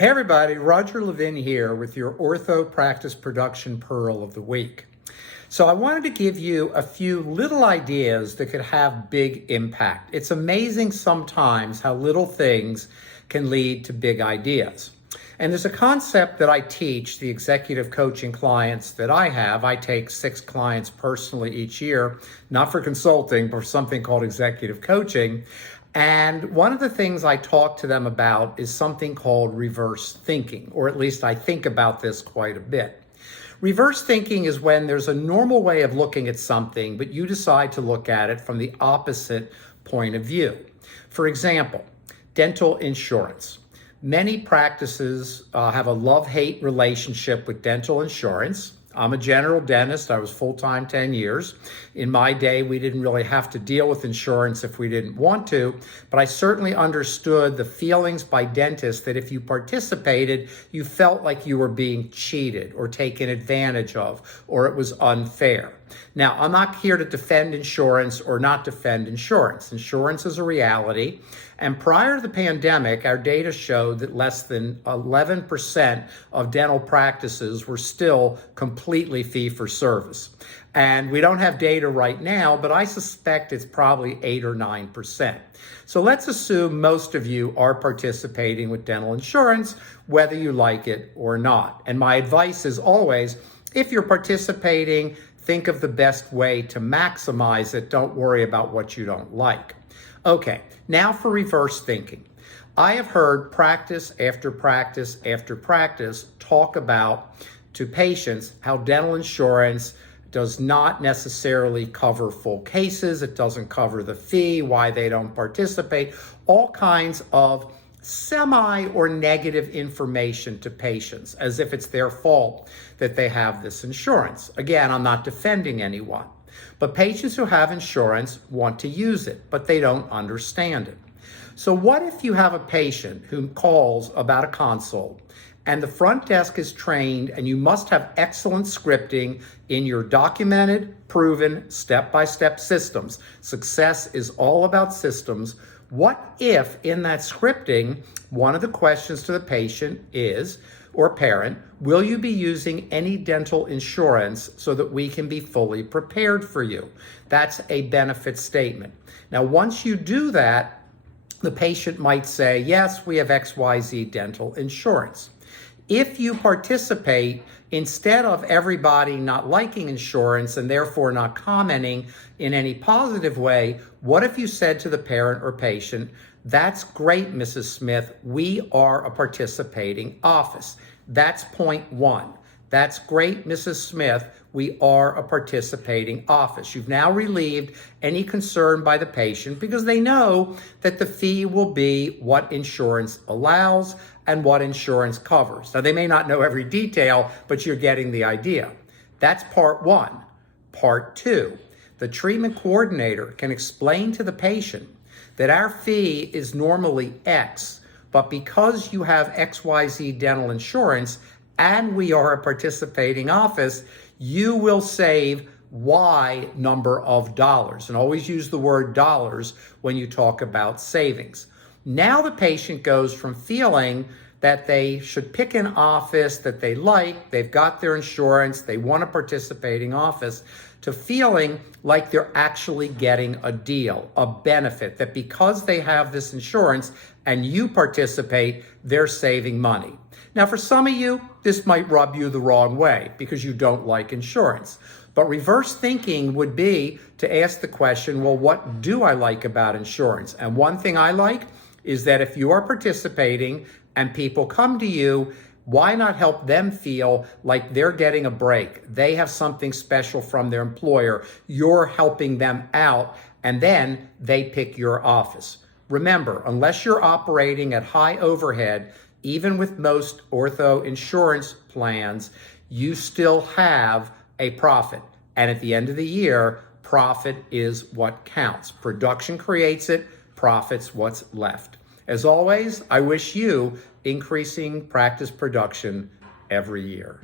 Hey everybody, Roger Levin here with your Ortho Practice Production Pearl of the Week. So I wanted to give you a few little ideas that could have big impact. It's amazing sometimes how little things can lead to big ideas. And there's a concept that I teach the executive coaching clients that I have. I take 6 clients personally each year, not for consulting, but for something called executive coaching. And one of the things I talk to them about is something called reverse thinking, or at least I think about this quite a bit. Reverse thinking is when there's a normal way of looking at something, but you decide to look at it from the opposite point of view. For example, dental insurance. Many practices have a love-hate relationship with dental insurance. I'm a general dentist. I was full-time 10 years. In my day, we didn't really have to deal with insurance if we didn't want to, but I certainly understood the feelings by dentists that if you participated, you felt like you were being cheated or taken advantage of, or it was unfair. Now, I'm not here to defend insurance or not defend insurance. Insurance is a reality. And prior to the pandemic, our data showed that less than 11% of dental practices were still completely fee-for-service. And we don't have data right now, but I suspect it's probably 8 or 9%. So let's assume most of you are participating with dental insurance, whether you like it or not. And my advice is always, if you're participating, think of the best way to maximize it. Don't worry about what you don't like. Okay, now for reverse thinking. I have heard practice after practice after practice talk about to patients how dental insurance does not necessarily cover full cases. It doesn't cover the fee, why they don't participate, all kinds of semi or negative information to patients as if it's their fault that they have this insurance. Again, I'm not defending anyone, but patients who have insurance want to use it, but they don't understand it. So what if you have a patient who calls about a consult and the front desk is trained and you must have excellent scripting in your documented, proven, step-by-step systems? Success is all about systems. What if in that scripting, one of the questions to the patient is, or parent, will you be using any dental insurance so that we can be fully prepared for you? That's a benefit statement. Now, once you do that, the patient might say, yes, we have XYZ dental insurance. If you participate, instead of everybody not liking insurance and therefore not commenting in any positive way, what if you said to the parent or patient, that's great, Mrs. Smith, we are a participating office. That's point 1. That's great, Mrs. Smith, we are a participating office. You've now relieved any concern by the patient because they know that the fee will be what insurance allows and what insurance covers. Now, they may not know every detail, but you're getting the idea. That's part 1. Part 2, the treatment coordinator can explain to the patient that our fee is normally X, but because you have XYZ dental insurance and we are a participating office, you will save Y number of dollars. And always use the word dollars when you talk about savings. Now the patient goes from feeling that they should pick an office that they like, they've got their insurance, they want a participating office, to feeling like they're actually getting a deal, a benefit, that because they have this insurance and you participate, they're saving money. Now, for some of you, this might rub you the wrong way because you don't like insurance. But reverse thinking would be to ask the question, well, what do I like about insurance? And one thing I like is that if you are participating and people come to you, why not help them feel like they're getting a break? They have something special from their employer. You're helping them out, and then they pick your office. Remember, unless you're operating at high overhead, even with most ortho insurance plans, you still have a profit. And at the end of the year, profit is what counts. Production creates it, profit's what's left. As always, I wish you increasing practice production every year.